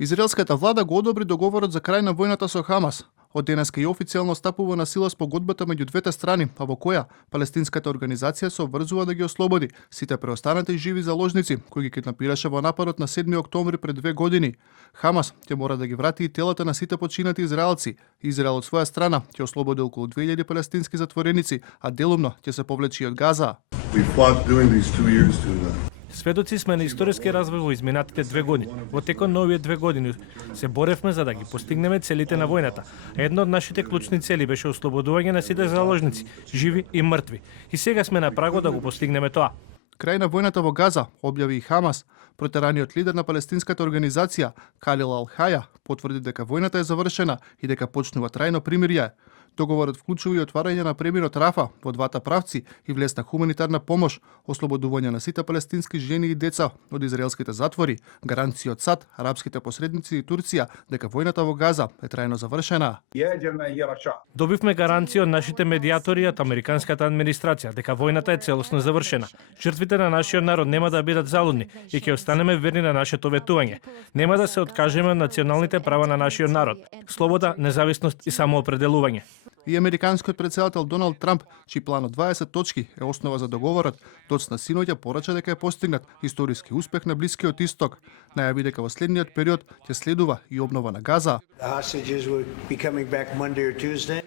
Израелската влада го одобри договорот за крај на војната со Хамас. Од денеска и официјално стапува на сила спогодбата меѓу двете страни, а во која палестинската организација се обврзува да ги ослободи сите преостанати живи заложници кои ги киднапираше во нападот на 7 октомври пред 2 години. Хамас ќе мора да ги врати и телата на сите починати израелци. Израел од своја страна ќе ослободи околу 2000 палестински затвореници, а делумно ќе се повлечи од Газа. Сведоци сме на историски развој во изминатите 2 години. Во текот на овие 2 години се боревме за да ги постигнеме целите на војната. Една од нашите клучни цели беше ослободување на сите заложници, живи и мртви. И сега сме на прагот да го постигнеме тоа. Крај на војната во Газа, објави и Хамас. Протераниот лидер на палестинската организација, Калил Ал-Хаја, потврди дека војната е завршена и дека почнува трајно примирје. Договорот вклучува и отварање на преминот Рафа во двата правци и влез на хуманитарна помош, ослободување на сите палестински жени и деца од израелските затвори, гаранции од САД, арапските посредници и Турција дека војната во Газа е трајно завршена. Добивме гаранција од нашите медијатори и од американската администрација дека војната е целосно завршена. Жртвите на нашиот народ нема да бидат залудни и ќе останеме верни на нашето ветување. Нема да се откажеме од националните права на нашиот народ. Слобода, независност и самоопределување. И американскиот претседател Доналд Трамп, чиј план од 20 точки е основа за договорот, доцна синоќа порача дека е постигнат историски успех на Блискиот Исток. Најави дека во следниот период ќе следува и обнова на Газа.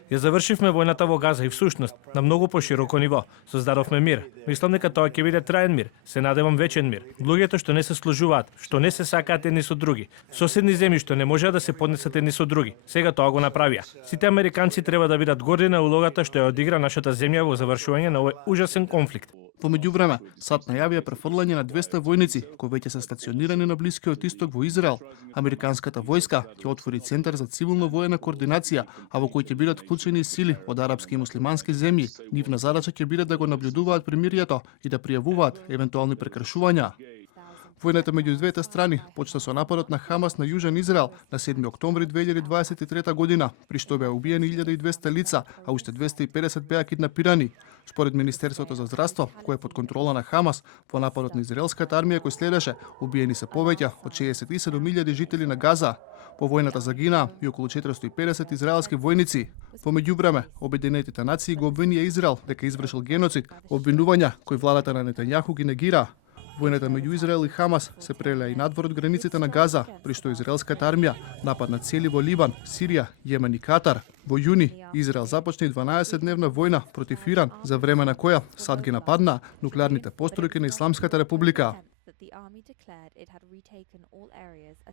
Ја завршивме војната во Газа и всушност на многу пошироко ниво. Создадовме мир. Мислам дека тоа ќе биде траен мир. Се надевам вечен мир. Луѓето што не се служуваат, што не се сакаат едни со други, соседни земји што не можеа да се поднесат едни со други, сега тоа го направија. Сите американци треба да бидат горди на улогата што ја одигра нашата земја во завршување на овој ужасен конфликт. Во меѓувреме, САД најавија префрлање на 200 војници кои веќе се стационирани на Блискиот Исток во Израел. Американската војска ќе отвори центар за цивилно воена координација, а во кој ќе бидат вклучени сили од арапски и муслимански земји. Нивна задача ќе биде да го наблюдуваат примирието и да пријавуваат евентуални прекршувања. Војната меѓу двете страни почна со нападот на Хамас на Јужен Израел на 7 октомври 2023 година, при што беа убиени 1200 лица, а уште 250 беа киднапирани. Според Министерството за здравство, кое е под контрола на Хамас, во нападот на израелската армија кој следеше, убиени се повеќе од 67.000 жители на Газа. Во војната загинаа и околу 450 израелски војници. Во меѓувреме, Обединетите нации го обвинија Израел дека извршил геноцид, обвинувања кои владата на Нетањаху ги негира. Војната меѓу Израел и Хамас се прелеа и надвор од границите на Газа, при што израелската армија нападна цели во Либан, Сирија, Јемен и Катар. Во јуни Израел започна 12-дневна војна против Иран, за време на која САД ги нападна нуклеарните постројки на Исламската република.